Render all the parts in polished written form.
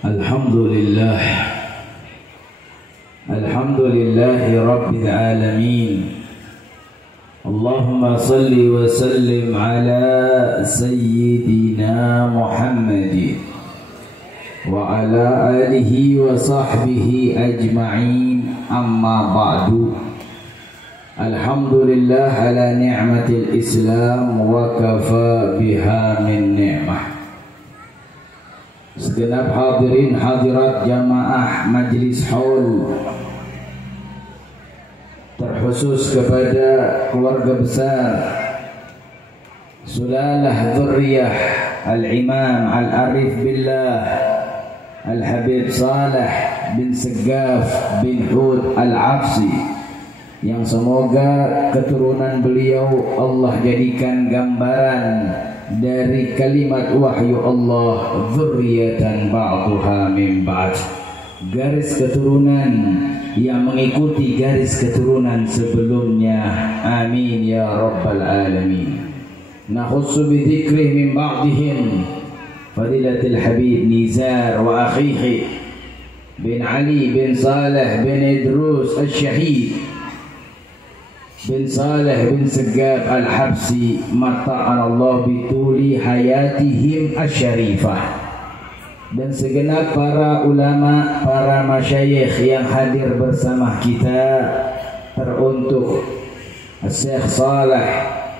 Alhamdulillah, alhamdulillahi rabbil alamin. Allahumma salli wa sallim ala sayyidina Muhammadin wa ala alihi wa sahbihi ajma'in, amma ba'du. Alhamdulillah ala ni'matil Islam wa kafa biha min ni'mah. Segenap hadirin hadirat jamaah majlis haul, terkhusus kepada keluarga besar Sulalah Dzurriyah Al-Imam Al-Arif Billah Al-Habib Saleh bin Segaf bin Hud Al-Absi, yang semoga keturunan beliau Allah jadikan gambaran dari kalimat wahyu Allah, dzurriyatan ba'duha min ba'd, garis keturunan yang mengikuti garis keturunan sebelumnya. Amin ya rabbal alamin. Nakhussu bi dzikrih min ba'dihim Fadilatul Habib Nizar wa akhihi bin Ali bin Saleh bin Idrus Al-Syahid bin Saleh bin Segaf Al-Habsi, mata'anallah bituli hayatihim asyarifah, dan segenap para ulama, para masyayikh yang hadir bersama kita, teruntuk Syekh Saleh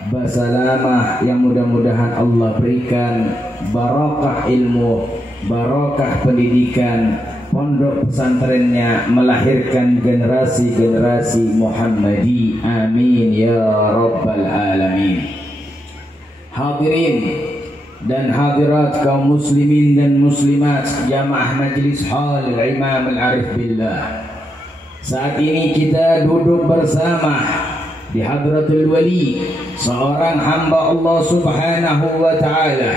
Basalamah, yang mudah-mudahan Allah berikan barakah ilmu, barakah pendidikan, pondok pesantrennya melahirkan generasi-generasi Muhammadi. Amin ya rabbal alamin. Hadirin dan hadirat kaum muslimin dan muslimat jamaah majlis hal Imam Al-Arif Billah, saat ini kita duduk bersama di hadratul wali, seorang hamba Allah subhanahu wa ta'ala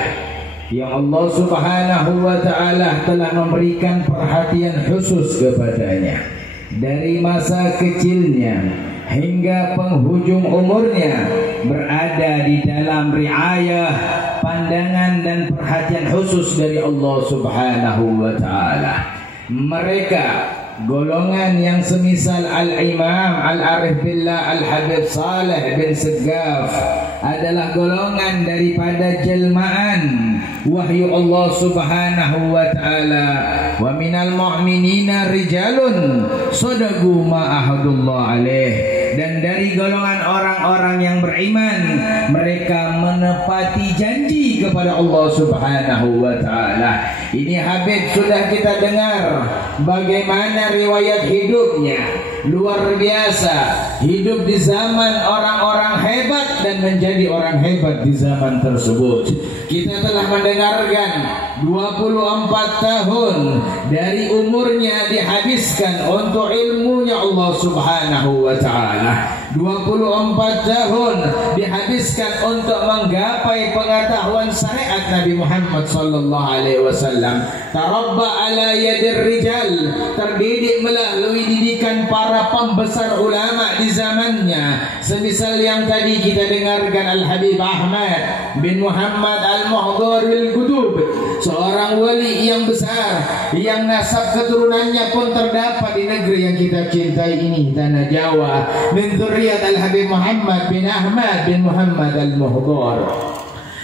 yang Allah subhanahu wa ta'ala telah memberikan perhatian khusus kepadanya dari masa kecilnya hingga penghujung umurnya, berada di dalam riayah, pandangan dan perhatian khusus dari Allah subhanahu wa ta'ala. Mereka golongan yang semisal Al-Imam Al-Arif Billah Al-Habib Saleh bin Segaf adalah golongan daripada jelmaan wahyu Allah subhanahu wa ta'ala. Wa minal mu'minina rijalun sadaqu ma ahadullah alaih, dan dari golongan orang-orang yang beriman, mereka menepati janji kepada Allah subhanahu wa ta'ala. Ini Habib sudah kita dengar bagaimana riwayat hidupnya, luar biasa, hidup di zaman orang-orang hebat dan menjadi orang hebat di zaman tersebut. Kita telah mendengarkan 24 tahun dari umurnya dihabiskan untuk ilmunya Allah subhanahu wa ta'ala. 24 tahun dihabiskan untuk menggapai pengetahuan syariat Nabi Muhammad sallallahu alaihi wasallam. Tarabba ala yadir rijal, terdidik melalui didikan para pembesar ulama di zamannya, semisal yang tadi kita dengarkan Al-Habib Ahmad bin Muhammad Al-Muhdhar Al-Qutub, seorang wali yang besar yang nasab keturunannya pun terdapat di negeri yang kita cintai ini, tanah Jawa, min dzurriyyat Al-Habib Muhammad bin Ahmad bin Muhammad Al-Muhdhar.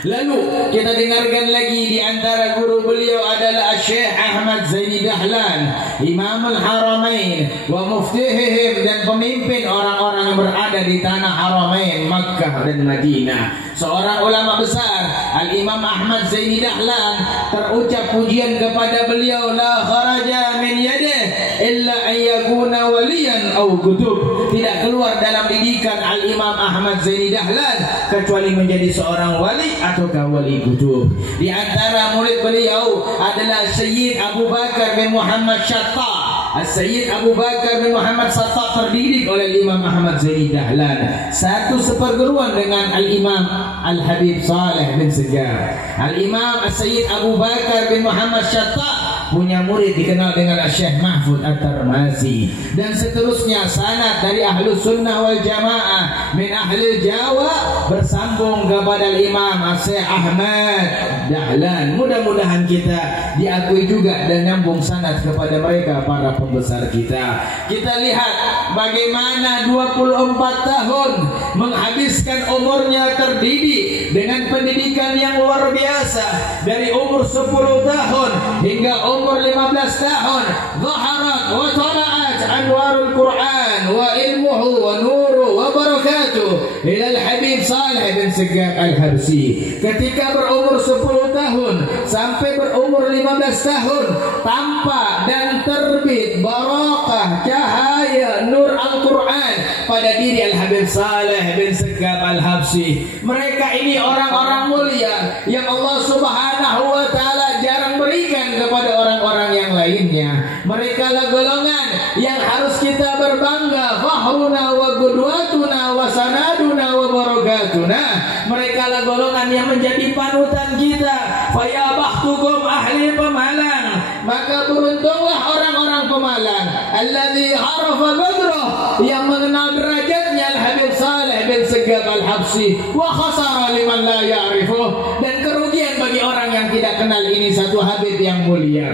Lalu kita dengarkan lagi di antara guru beliau adalah Syekh Ahmad Zaini Dahlan, Imamul Haramain wa muftihihim, dan pemimpin orang-orang yang berada di tanah Haramain Makkah dan Madinah. Seorang ulama besar Al-Imam Ahmad Zaini Dahlan, terucap pujian kepada beliau, la kharaja min yadih illa an yakuna waliyan aw kutub, tidak keluar dalam didikan Al-Imam Ahmad Zaini Dahlan kecuali menjadi seorang wali ataukah wali kutub. Di antara murid beliau adalah Sayyid Abu Bakar bin Muhammad Syattah. Sayyid Abu Bakar bin Muhammad Syattah terdidik oleh Imam Ahmad Zaini Dahlan, satu seperguruan dengan Al-Imam Al-Habib Saleh bin Segaf. Al-Imam Sayyid Abu Bakar bin Muhammad Syattah punya murid dikenal dengan Syekh Mahfud At-Tarmazi, dan seterusnya sanad dari Ahlus Sunnah wal Jamaah min Ahli Jawa bersambung kepada Imam Syekh Ahmad Dahlan. Mudah-mudahan kita diakui juga dan nyambung sanad kepada mereka para pembesar kita. Kita lihat bagaimana 24 tahun menghabiskan umurnya terdidik dengan pendidikan yang luar biasa. Dari umur 10 tahun hingga umur 15 tahun, zaharat wa tala'at anwarul Quran wa ilmuhu wa nuru wa barakatuh ila al-Habib Saleh bin Segaf Al-Habsyi. Ketika berumur 10 tahun sampai berumur 15 tahun, tampak dan terbit barakah cahaya nur Al-Quran pada diri Al-Habib Saleh bin Segaf Al-Habsyi. Mereka ini orang-orang mulia yang Allah Subhanahu wa ta'ala jarang berikan kepada orang-orang yang lainnya. Mereka lah golongan yang harus kita berbangga. Fahruna wa qudwatuna wa sanaduna wa barakatuna. Mereka lah golongan yang menjadi panutan kita. Faya bahtukum ahli Pemalang, maka beruntunglah orang-orang Pemalang. Alladzi harafa qadrah, yang mengenal derajatnya Al-Habib Saleh bin Segaf Al-Habsyi. Wa khasara liman la ya'rifuh, dan kerugian bagi orang yang tidak kenal ini satu Habib yang mulia.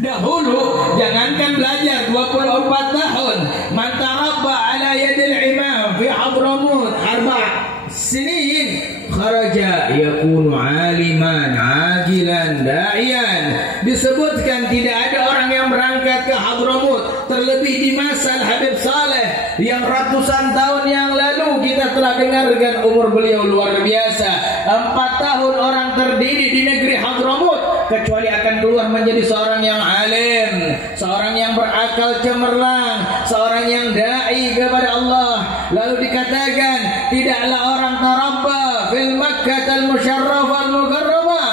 Dahulu jangankan belajar 24 tahun, man tarabba ala yadil imam fi Hadramut 4 sinin kharaja yakunu aliman ajilan da'iyan. Disebutkan tidak ada orang yang berangkat ke Hadramut terlebih di masa Al-Habib Saleh yang ratusan tahun yang lalu kita telah dengarkan umur beliau luar biasa. 4 tahun orang terdidik di negeri Hadramut, kecuali akan keluar menjadi seorang yang alim, seorang yang berakal cemerlang, seorang yang da'i kepada Allah. Lalu dikatakan tidaklah orang tarabba fil Makkah al-Musyarrafah al-Mukarramah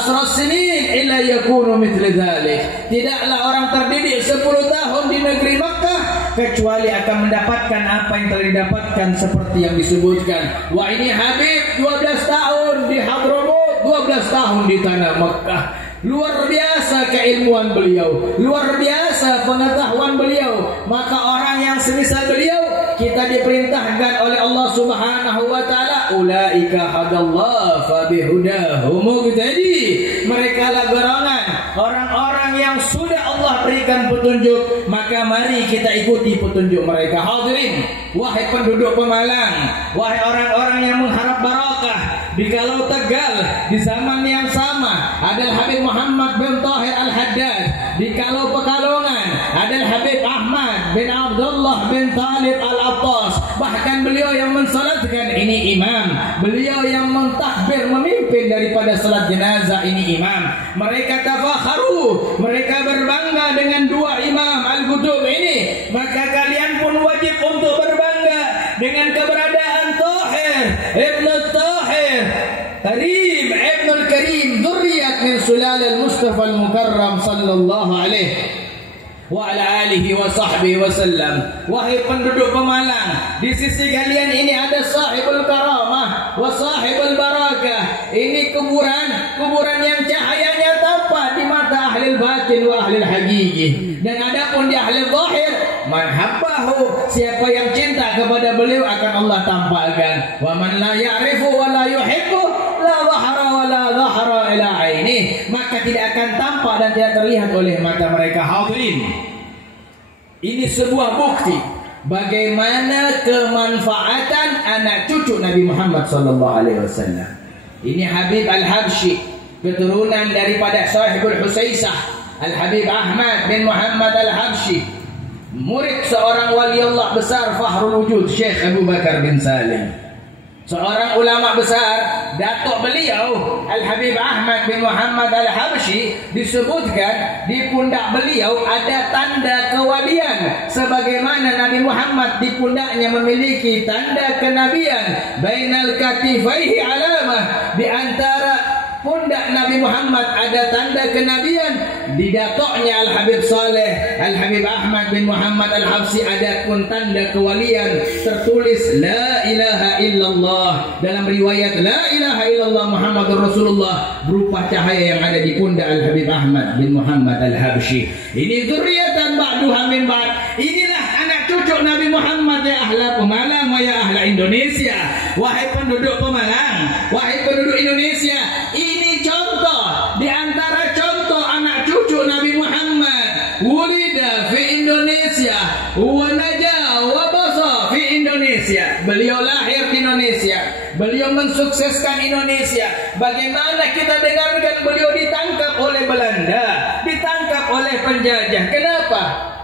asra sinin illa yakunu mithla dhalik. Tidaklah orang terdidik 10 tahun di negeri Makkah kecuali akan mendapatkan apa yang telah didapatkan seperti yang disebutkan. Wah, ini Habib 12 tahun di Hadramut, 12 tahun di tanah Makkah. Luar biasa keilmuan beliau, luar biasa pengetahuan beliau. Maka orang yang semisal beliau kita diperintahkan oleh Allah Subhanahu wa ta'ala, ulaika hadallah fabihudahum muqtadi. Mereka lah golongan orang-orang yang sudah Allah berikan petunjuk, maka mari kita ikuti petunjuk mereka. Hadirin, wahai penduduk Pemalang, wahai orang-orang yang mengharap barakah di Kalau Tegal di zaman yang sama, ada Habib Muhammad bin Tahir Al-Haddad. Di Kalau Pekalongan ada Habib Ahmad bin Abdullah bin Talib Al-Attas. Bahkan beliau yang mensalatkan ini imam, beliau yang mentakbir memimpin daripada salat jenazah ini imam. Mereka tafakharu, mereka berbangga dengan dua imam Al-Qutub ini. Maka kalian pun wajib untuk berbangga dengan keberadaan Tahir Ibn Tahir Karim Ibn Karim, dzurriyyat min sulal al-Mustafa al-Mukarram sallallahu alaihi wa ala alihi wa sahbihi wa sallam. Wahai penduduk Pemalang, di sisi kalian ini ada sahibul karamah wa sahibul barakah. Ini kuburan yang cahayanya tampak di mata ahli batin wa ahli hakiki. Dan adapun di ahli zahir, man habbahu, siapa yang cinta kepada beliau akan Allah tampakkan. Wa man la ya'rifu wa la yuhibbu la dhahara wa la dhahara ila aini, maka tidak akan tampak dan tidak terlihat oleh mata mereka. Hadirin, ini sebuah bukti bagaimana kemanfaatan anak cucu Nabi Muhammad sallallahu alaihi wasallam. Ini Habib Al-Habsyi, keturunan daripada Sahibul Husaisah Al-Habib Ahmad bin Muhammad Al-Habsyi, murid seorang wali Allah besar Fahrul Wujud Syekh Abu Bakar bin Salim. Seorang ulama besar, datuk beliau Al-Habib Ahmad bin Muhammad Al-Habsyi, disebutkan di pundak beliau ada tanda kewalian, sebagaimana Nabi Muhammad di pundaknya memiliki tanda kenabian. Bainal katifaihi alamah, di antara pundak Nabi Muhammad ada tanda kenabian, di datoknya Al-Habib Saleh Al-Habib Ahmad bin Muhammad Al-Habsyi ada pun tanda kewalian, tertulis La ilaha illallah, dalam riwayat La ilaha illallah Muhammadur Rasulullah, berupa cahaya yang ada di pundak Al-Habib Ahmad bin Muhammad Al-Habsyi. Ini dzurriatan ba'duha min ba'd. Inilah anak cucu Nabi Muhammad, ya ahla Pemalang wa ya ahla Indonesia. Wahai penduduk Pemalang, wahai penduduk Indonesia, ini contoh di antara contoh anak cucu Nabi Muhammad. Wulida fi Indonesia wa naja wa basa fi Indonesia. Beliau lahir di Indonesia, beliau mensukseskan Indonesia. Bagaimana kita dengarkan beliau ditangkap oleh Belanda, ditangkap oleh penjajah. Kenapa?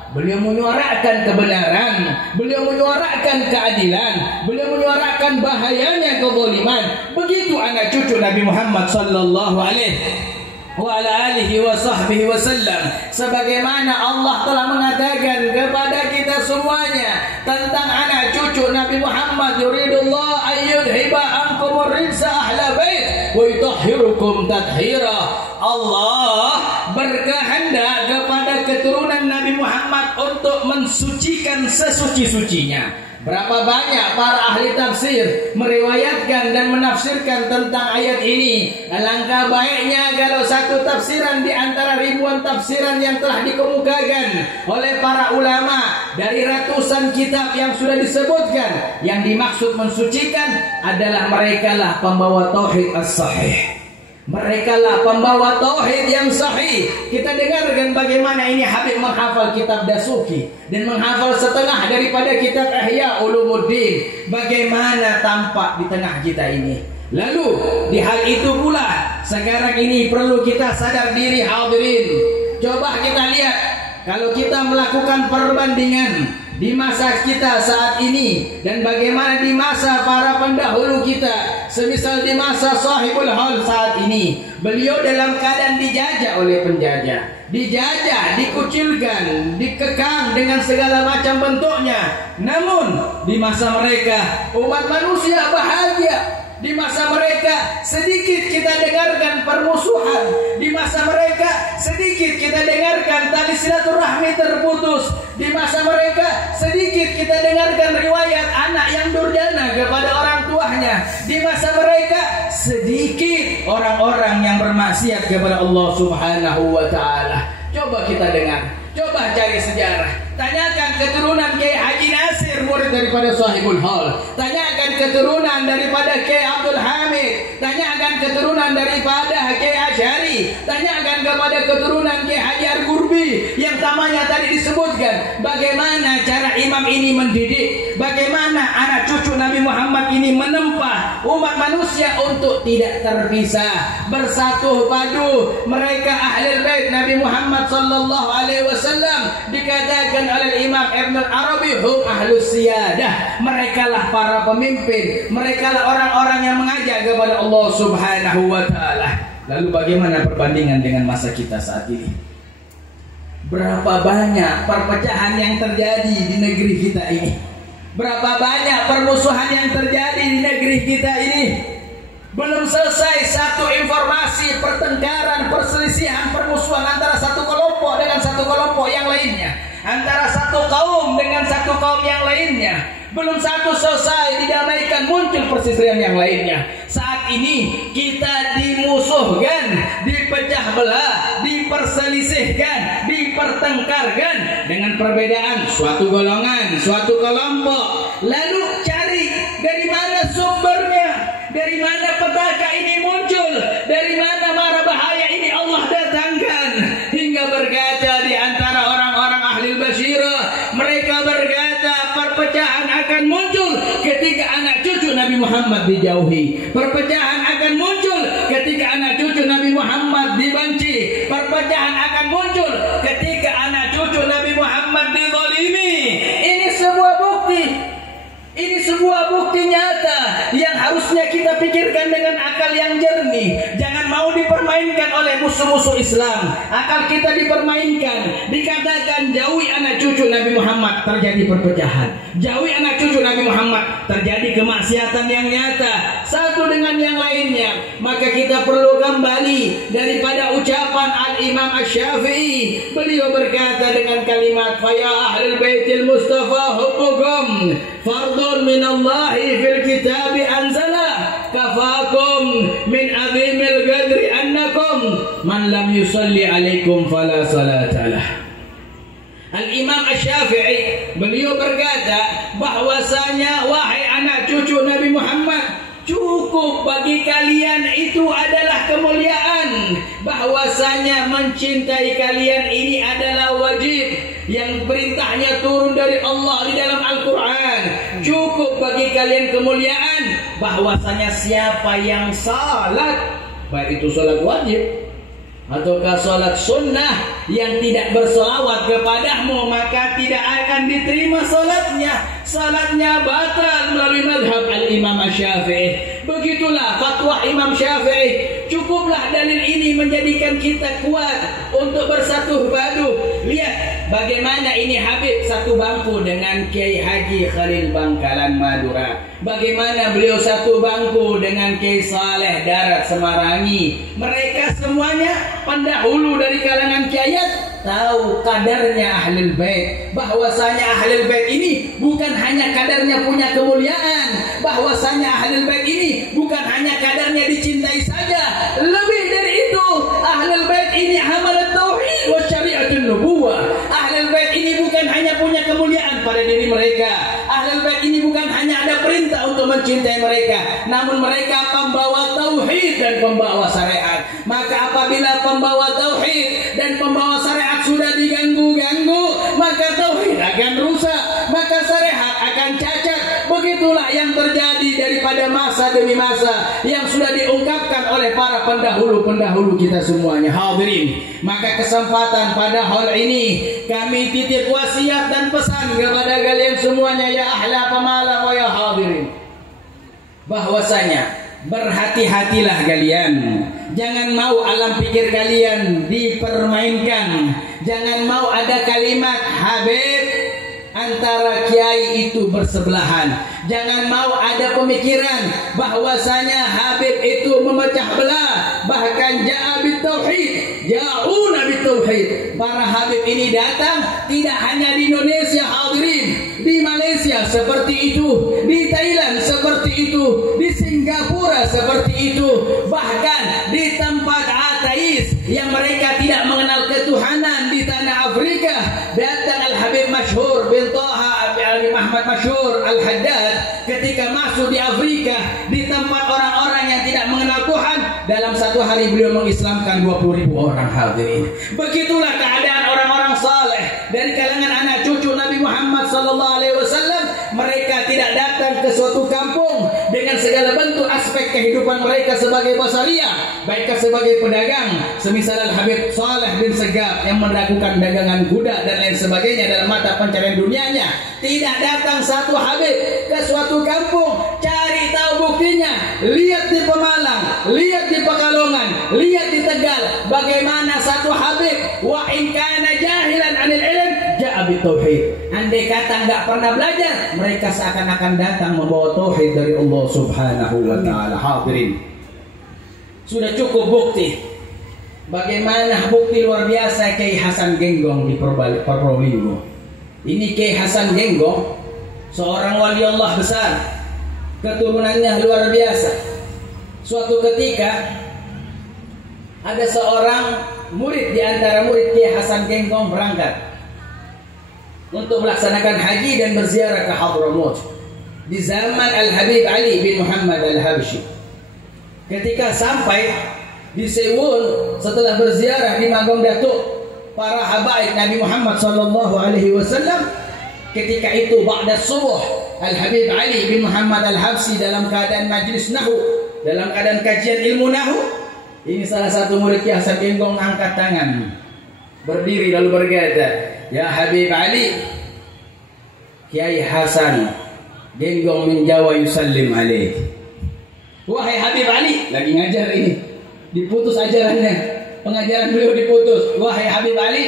Beliau menyuarakan kebenaran, beliau menyuarakan keadilan, beliau menyuarakan bahayanya kezaliman. Begitu anak cucu Nabi Muhammad sallallahu alaihi wa ala alihi wa sahbihi wasallam. Sebagaimana Allah telah mengatakan kepada kita semuanya tentang anak cucu Nabi Muhammad, yuridullah ayyudhiba ankumur rijsa ahla bait wa yutahhirukum tathira. Allah berkehendak kepada keturunan Nabi Muhammad untuk mensucikan sesuci-sucinya. Berapa banyak para ahli tafsir meriwayatkan dan menafsirkan tentang ayat ini. Alangkah baiknya kalau satu tafsiran di antara ribuan tafsiran yang telah dikemukakan oleh para ulama dari ratusan kitab yang sudah disebutkan, yang dimaksud mensucikan adalah merekalah pembawa tauhid as-sahih. Merekalah pembawa tauhid yang sahih. Kita dengarkan bagaimana ini Habib menghafal kitab Dasuki dan menghafal setengah daripada kitab Ihya Ulumuddin. Bagaimana tampak di tengah kita ini. Lalu di hal itu pula sekarang ini perlu kita sadar diri hadirin. Coba kita lihat, kalau kita melakukan perbandingan di masa kita saat ini dan bagaimana di masa para pendahulu kita. Semisal di masa Sahibul Hal saat ini, beliau dalam keadaan dijajah oleh penjajah, dijajah, dikucilkan, dikekang dengan segala macam bentuknya. Namun di masa mereka umat manusia bahagia. Di masa mereka sedikit kita dengarkan permusuhan. Di masa mereka sedikit kita dengarkan tali silaturahmi terputus. Di masa mereka sedikit kita dengarkan riwayat anak yang durjana kepada orang tuanya. Di masa mereka sedikit orang-orang yang bermaksiat kepada Allah Subhanahu wa taala. Coba kita dengar, coba cari sejarah. Tanyakan keturunan Kiai Haji Nasir, murid daripada Sahibul Hal. Tanyakan keturunan daripada Kiai Abdul Hamid. Tanyakan keturunan daripada Kiai Asy'ari. Tanyakan kepada keturunan Kiai Haji Ar-Qurbi yang namanya tadi disebutkan. Bagaimana cara imam ini mendidik? Bagaimana anak cucu Nabi Muhammad ini menempa umat manusia untuk tidak terpisah, bersatu padu. Mereka Ahlul Bait Nabi Muhammad sallallahu alaihi wasallam dikatakan oleh Imam Ibn Arabi hum ahlus siyadah. Merekalah para pemimpin, merekalah orang-orang yang mengajak kepada Allah Subhanahu wa taala. Lalu bagaimana perbandingan dengan masa kita saat ini? Berapa banyak perpecahan yang terjadi di negeri kita ini? Berapa banyak permusuhan yang terjadi di negeri kita ini? Belum selesai satu informasi pertengkaran, perselisihan, permusuhan antara satu kelompok dengan satu kelompok yang lainnya, antara satu kaum dengan satu kaum yang lainnya. Belum satu selesai didamaikan, muncul perselisihan yang lainnya. Saat ini kita dimusuhkan, dipecah belah, diperselisihkan, dipertengkarkan dengan perbedaan suatu golongan, suatu kelompok. Lalu cari dari mana sumbernya, dari mana petaka ini muncul, dari mana mara bahaya ini Allah datangkan. Hingga berkata di antara orang-orang ahli basyirah, mereka berkata perpecahan akan muncul ketika anak cucu Nabi Muhammad dijauhi. Perpecahan akan muncul ketika anak cucu Nabi Muhammad dibenci. Perpecahan akan muncul ketika anak cucu Nabi Muhammad dizalimi. Ini sebuah bukti. Ini sebuah bukti nyata yang harusnya kita pikirkan dengan akal yang jernih. Jangan mau dipermainkan dipermainkan oleh musuh-musuh Islam, akal kita dipermainkan, dikatakan jauhi anak cucu Nabi Muhammad, terjadi perpecahan. Jauhi anak cucu Nabi Muhammad, terjadi kemaksiatan yang nyata satu dengan yang lainnya. Maka kita perlu kembali daripada ucapan Al-Imam Asy-Syafi'i. Beliau berkata dengan kalimat, "Fa ya ahlul baitil Mustafa hubbukum fardun minallahi fil kitabi anzala kafakum min azimil qadri annakum man lam yusalli alaikum fala salatalah." Al-Imam Asy-Syafi'i beliau berkata bahwasanya wahai anak cucu Nabi Muhammad, cukup bagi kalian itu adalah kemuliaan, bahwasanya mencintai kalian ini adalah wajib yang perintahnya turun dari Allah di dalam Al-Quran. Cukup bagi kalian kemuliaan, bahwasanya siapa yang salat, baik itu salat wajib ataukah salat sunnah, yang tidak bersolawat kepadamu, maka tidak akan diterima salatnya. Salatnya batal melalui madhab Al-Imam Asy-Syafi'i. Begitulah fatwa Imam Syafi'i. Cukuplah dalil ini menjadikan kita kuat untuk bersatu padu. Lihat bagaimana ini Habib satu bangku dengan Kiai Haji Khalil Bangkalan Madura. Bagaimana beliau satu bangku dengan Kiai Saleh Darat Semarangi. Mereka semuanya pendahulu dari kalangan kiai tahu kadarnya Ahlul Bait, bahwasanya Ahlul Bait ini bukan hanya kadarnya punya kemuliaan, bahwasanya Ahlul Bait ini bukan hanya kadarnya dicintai saja, lebih dari itu Ahlul Bait ini hamalat tauhid wa syari'atun nubuwah. Ahlul Bait ini bukan hanya punya kemuliaan pada diri mereka, Ahlul Bait ini bukan hanya ada perintah untuk mencintai mereka, namun mereka pembawa tauhid dan pembawa syariat. Maka apabila pembawa tauhid dan pembawa syariat sudah diganggu-ganggu, maka tauhid akan rusak, maka syariat akan cacat. Begitulah yang terjadi daripada masa demi masa yang sudah diungkapkan oleh para pendahulu-pendahulu kita semuanya. Hadirin, maka kesempatan pada hal ini kami titip wasiat dan pesan kepada kalian semuanya, ya ahla pemalang wa ya hadirin, bahwasanya berhati-hatilah kalian. Jangan mau alam pikir kalian dipermainkan. Jangan mau ada kalimat Habib antara kiai itu bersebelahan. Jangan mau ada pemikiran bahwasanya Habib itu memecah belah. Bahkan ja'a bitauhid, ja'una bitauhid. Para Habib ini datang tidak hanya di Indonesia hadirin, di Malaysia seperti itu, di Thailand seperti itu, di Singapura seperti itu, bahkan di tempat ateis yang mereka tidak mengenal ketuhanan di tanah Afrika, datang Al-Habib Masyhur bin Taha bin Ahmad Masyhur Al-Haddad ketika masuk di Afrika, di tempat orang-orang yang tidak mengenal Tuhan, dalam satu hari beliau mengislamkan 20.000 orang hadirin. Begitulah keadaan orang-orang saleh dari kalangan anak cucu Nabi Muhammad SAW. Mereka tidak datang ke suatu kampung dengan segala bentuk aspek kehidupan mereka sebagai basariah, baik sebagai pedagang, semisal Al-Habib Saleh bin Segaf yang melakukan dagangan kuda dan lain sebagainya dalam mata pencarian dunianya. Tidak datang satu Habib ke suatu kampung cari tahu buktinya. Lihat di Pemalang, lihat di Pekalongan, lihat di Tegal, bagaimana satu Habib wa in kana jahilan 'anil ilm ja'a bitauhid. Andai kata enggak pernah belajar, mereka seakan-akan datang membawa tauhid dari Allah Subhanahu wa taala. Hadirin, sudah cukup bukti. Bagaimana bukti luar biasa Kiai Hasan Genggong di Probolinggo. Ini Kiai Hasan Genggong, seorang wali Allah besar, keturunannya luar biasa. Suatu ketika ada seorang murid di antara murid Kiai Hasan Genggong berangkat untuk melaksanakan haji dan berziarah ke Hadramaut di zaman Al-Habib Ali bin Muhammad Al-Habsyi. Ketika sampai di Sewon setelah berziarah di Magong Datuk para habaib Nabi Muhammad SAW, ketika itu ba'da subuh Al-Habib Ali bin Muhammad Al-Habsyi dalam keadaan majlis nahu, dalam keadaan kajian ilmu nahu. Ini salah satu murid Kiai Hasan Genggong angkat tangan, berdiri lalu berkata, "Ya Habib Ali, Kiai Hasan Genggong min Jawa yusallim alaih." Wahai Habib Ali, lagi ngajar ini. diputus ajarannya, pengajaran beliau diputus. Wahai Habib Ali,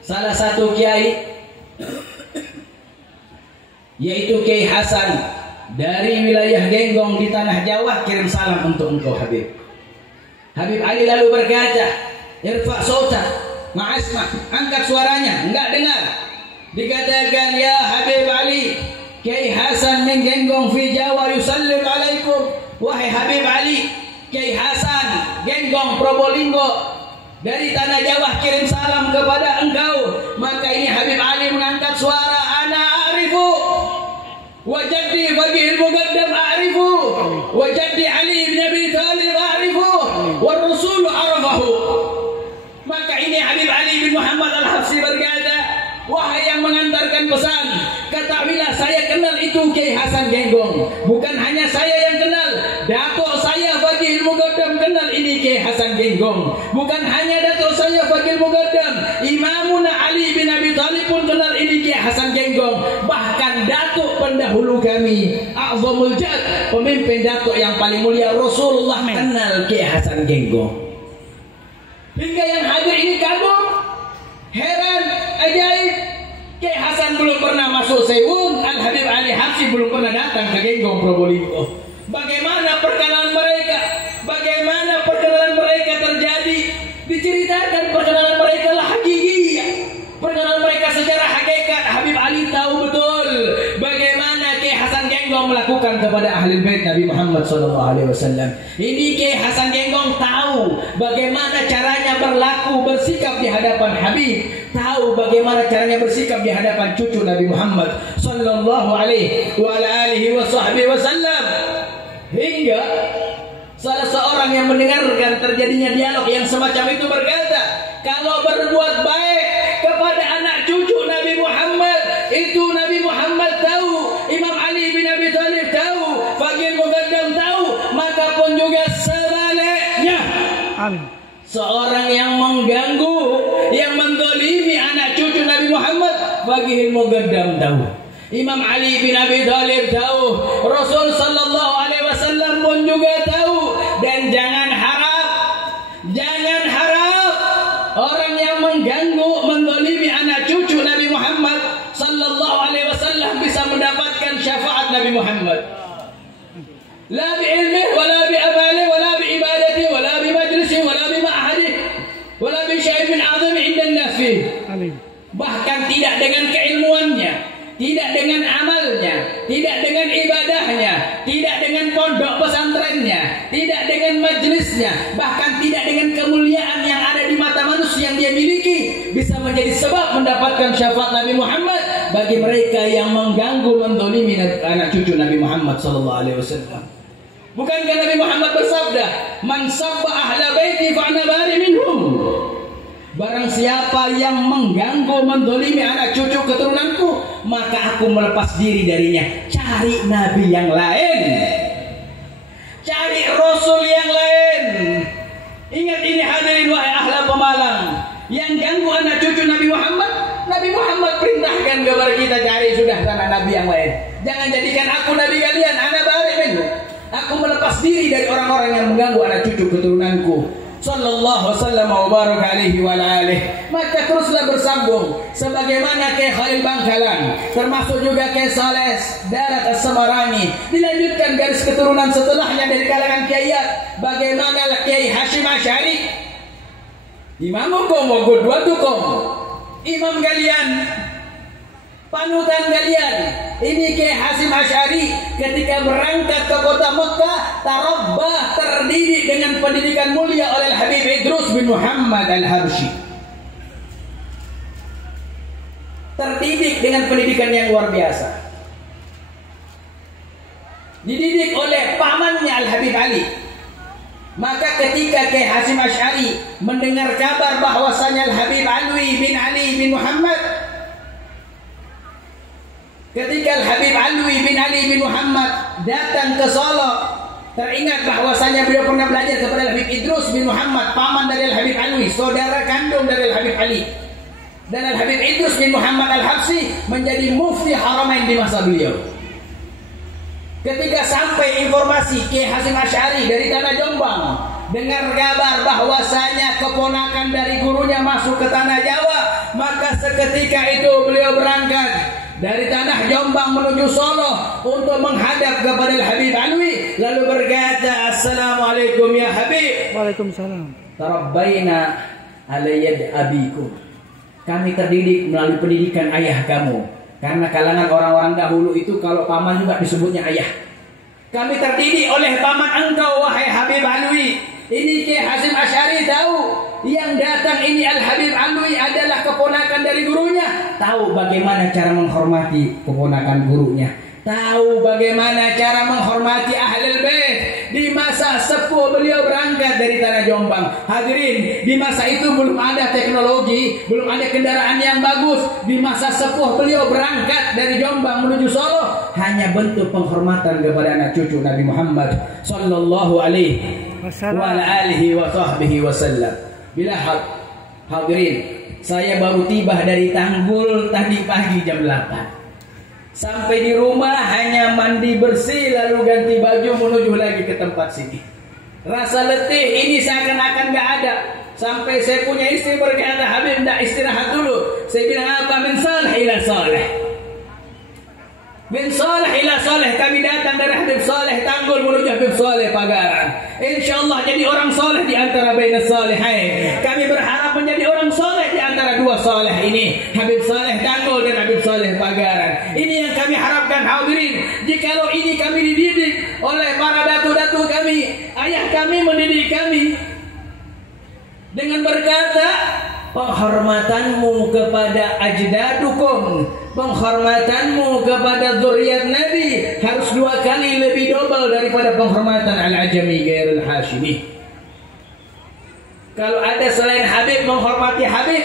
salah satu kiai yaitu Kiai Hasan dari wilayah Genggong di tanah Jawa kirim salam untuk engkau Habib. Habib Ali lalu berkata, irfa sautak, ma'asma, angkat suaranya, enggak dengar. Dikatakan, ya Habib Ali, Kiai Hasan min Genggong fi Jawa yusallim alaikum. Wahai Habib Ali, Kiai Hasan Genggong Probolinggo dari tanah Jawa kirim salam kepada engkau. Maka ini Habib Ali mengangkat suara, ana a'rifu wa jaddi Faqih al-Muqaddam a'rifu wa jaddi Ali bin Abi Thalib a'rifu wa Rasul arafahu. Maka ini Habib Ali bin Muhammad Al-Habsyi berkata, wahai yang mengantarkan pesan, ketahuilah saya kenal itu Kiai Hasan Genggong. Bukan hanya saya yang kenal, datuk saya Faqih al-Muqaddam kenal ini Kiai Hasan Genggong. Bukan hanya datuk saya Faqih al-Muqaddam, Imamuna Ali bin Abi Thalib pun kenal ini Kiai Hasan Genggong. Bahkan datuk pendahulu kami, A'zamul Jad, pemimpin datuk yang paling mulia Rasulullah kenal Kiai Hasan Genggong. Hingga yang hadir ini kagum, heran, ajaib. Kiai Hasan belum pernah masuk Sewung, Al-Habib Ali Habsyi belum pernah datang ke Genggong Probolinggo. Bagaimana perkenalan mereka? Bagaimana perkenalan mereka terjadi? Diceritakan perkenalan mereka lah hakiki. Perkenalan mereka secara hakikat. Habib Ali tahu betul bagaimana Kiai Hasan Genggong melakukan kepada ahli bait Nabi Muhammad SAW. Ini Kiai Hasan Genggong tahu bagaimana caranya berlaku, bersikap di hadapan Habib, tahu bagaimana caranya bersikap di hadapan cucu Nabi Muhammad sallallahu alaihi wasallam. Hingga salah seorang yang mendengarkan terjadinya dialog yang semacam itu berkata, kalau berbuat baik kepada anak cucu Nabi Muhammad, itu Nabi Muhammad tahu, Imam Ali bin Abi Thalib tahu, Faqih al-Muqaddam tahu, maka pun juga sebaliknya. Amin. Seorang yang mengganggu, yang mendolimi anak cucu Nabi Muhammad, Faqih al-Muqaddam tahu, Imam Ali bin Abi Thalib tahu, Rasul sallallahu alaihi wasallam pun juga tahu. Dan jangan harap orang yang mengganggu, mendolimi anak cucu Nabi Muhammad sallallahu alaihi wasallam bisa mendapatkan syafaat Nabi Muhammad. La bi ilmih, wala bi amali, wala bi ibadati, wala bi majlisi, wala bi ma'hadi, wala bi syai'in min 'azami 'inda an-nas. Bahkan tidak dengan keilmuannya, tidak dengan amalnya, tidak dengan ibadahnya, tidak dengan pondok pesantrennya, tidak dengan majelisnya, bahkan tidak dengan kemuliaan yang ada di mata manusia yang dia miliki, bisa menjadi sebab mendapatkan syafaat Nabi Muhammad bagi mereka yang mengganggu, mendolimi anak cucu Nabi Muhammad SAW. Bukankah Nabi Muhammad bersabda, man sabba ahla baiti fa'ana bari minhum. Barang siapa yang mengganggu, mendolimi anak cucu keturunanku, maka aku melepas diri darinya. Cari nabi yang lain, cari rasul yang lain. Ingat ini hadirin wahai ahla Pemalang, yang ganggu anak cucu Nabi Muhammad, Nabi Muhammad perintahkan kepada kita, cari sudah sana nabi yang lain. Jangan jadikan aku nabi kalian. Ana bari minhu. Aku melepas diri dari orang-orang yang mengganggu anak cucu keturunanku. Sallallahu wasallam wa baraka alaihi wa alihi. Maka teruslah bersambung sebagaimana Kiai Khalil Bangkalan, termasuk juga Kiai Saleh Darat As-Samarani, dilanjutkan garis keturunan setelahnya dari kalangan kiaiat. Bagaimana Kiai Hashim Asy'ari, imamukum wa qudwatukum, imam kalian, panutan kalian. Ini Kiai Hashim Asy'ari ketika berangkat ke kota Mekah, tarabbah, terdidik dengan pendidikan mulia oleh Habib Idrus bin Muhammad Al-Habsyi. Terdidik dengan pendidikan yang luar biasa. Dididik oleh pamannya Al-Habib Ali. Maka ketika Kiai Hashim Asy'ari mendengar kabar bahwasanya Al-Habib Alwi bin Ali bin Muhammad, ketika Al-Habib Alwi bin Ali bin Muhammad datang ke Solo, teringat bahwasanya beliau pernah belajar kepada Al-Habib Idrus bin Muhammad, paman dari Al-Habib Alwi, saudara kandung dari Al-Habib Ali. Dan Al-Habib Idrus bin Muhammad Al-Habsyi menjadi mufti Haramain di masa beliau. Ketika sampai informasi Kiai Hashim Asy'ari dari tanah Jombang dengar kabar bahwasanya keponakan dari gurunya masuk ke tanah Jawa, maka seketika itu beliau berangkat dari tanah Jombang menuju Solo untuk menghadap kepada Al-Habib Alwi, lalu berkata, "Assalamualaikum ya Habib." Waalaikumsalam. "Tarabbaina ala yad abikum." Kami terdidik melalui pendidikan ayah kamu. Karena kalangan orang-orang dahulu itu kalau paman juga disebutnya ayah. Kami terdidik oleh paman engkau, wahai Habib Alwi. Ini Kiai Hasyim Asy'ari tahu, yang datang ini Al-Habib Alwi adalah keponakan dari gurunya. Tahu bagaimana cara menghormati keponakan gurunya. Tahu bagaimana cara menghormati Ahlul Bait. Di masa sepuh beliau berangkat dari tanah Jombang. Hadirin, di masa itu belum ada teknologi, belum ada kendaraan yang bagus. Di masa sepuh beliau berangkat dari Jombang menuju Solo, hanya bentuk penghormatan kepada anak cucu Nabi Muhammad sallallahu alaihi wasallam. Bila hadirin, saya baru tiba dari Tanggul tadi pagi jam 8. Sampai di rumah hanya mandi bersih lalu ganti baju menuju lagi ke tempat sini. Rasa letih ini seakan-akan gak ada. Sampai saya punya istri berkata, "Habib, ndak istirahat dulu." Saya bilang, "Apa? Min salih ila salih. Min salih ila salih." Kami datang dari Habib Saleh Tanggul menuju Habib Saleh Pagaran. InsyaAllah jadi orang saleh di antara bainas salihain. Kami berharap menjadi orang saleh di antara dua saleh ini, Habib Saleh Tanggul dan Habib Saleh Pagaran. Ini yang kami harapkan hadirin. Jikalau ini kami dididik oleh para datu-datu kami, ayah kami mendidik kami dengan berkata, penghormatanmu kepada ajdadukum, penghormatanmu kepada zuriat Nabi harus 2 kali lebih double daripada penghormatan al-ajami ghairul hashimi. Kalau ada selain Habib menghormati Habib,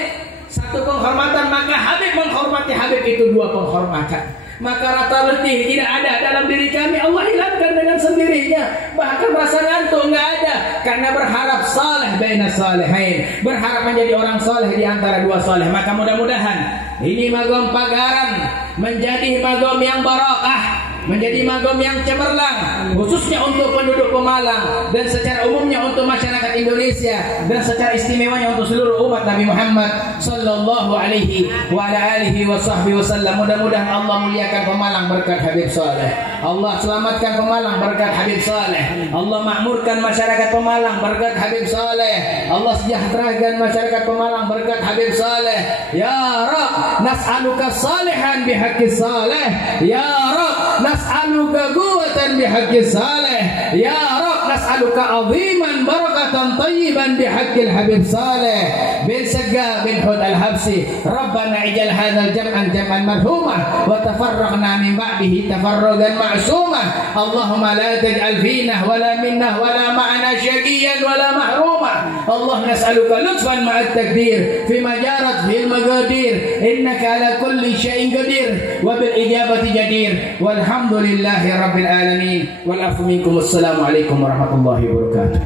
1 penghormatan, maka Habib menghormati Habib itu 2 penghormatan. Maka rasa letih tidak ada dalam diri kami, Allah hilangkan dengan sendirinya. Bahkan rasa ngantuk nggak ada, karena berharap saleh bainas salihin, berharap menjadi orang saleh di antara 2 saleh. Maka mudah-mudahan ini Magom Pagaran menjadi magom yang barakah, menjadi magom yang cemerlang, khususnya untuk penduduk Pemalang dan secara umumnya untuk masyarakat Indonesia, dan secara istimewanya untuk seluruh umat Nabi Muhammad sallallahu alaihi wa ala alihi wa sahbihi wasallam. Mudah-mudahan Allah muliakan Pemalang berkat Habib Saleh. Allah selamatkan Pemalang berkat Habib Saleh. Allah makmurkan masyarakat Pemalang berkat Habib Saleh. Allah sejahterakan masyarakat Pemalang berkat Habib Saleh. Ya Rabb, nas'aluka salihan bihaqqi saleh. Ya Rabb, nas'aluka quwwatan bihaqqi saleh. Ya Rabb, nas'aluka aziman barakatan tayyiban bihaqqil Habib Saleh bin Saggaf bin Hud al-Habsi. Rabbana ij'al hadzal jam'an jam'an marhumah wa tafarraqna min ba'dihi tafarruqan ma'sumah. Allahumma la taj'al fina wala minna wala ma'ana syaqiyyan wala mahruma. Allah nas'aluka lutfan ma'at takdir fi majarat fil maqadir, innaka ala kulli syai'in qadir wa bil ijabati jadir. Walhamdulillahi rabbil alamin. Wal afu minkum. Assalamualaikum warahmatullahi wabarakatuh.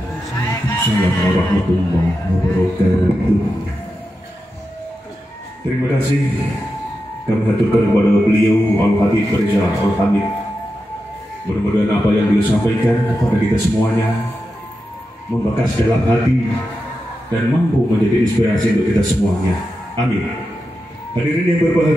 Assalamualaikum warahmatullahi wabarakatuh. Terima kasih kami haturkan kepada beliau Al-Habib Reza Al-Hamid. Mudah-mudahan apa yang beliau sampaikan kepada kita semuanya membekas dalam hati dan mampu menjadi inspirasi untuk kita semuanya. Amin. Hadirin yang berbahagia.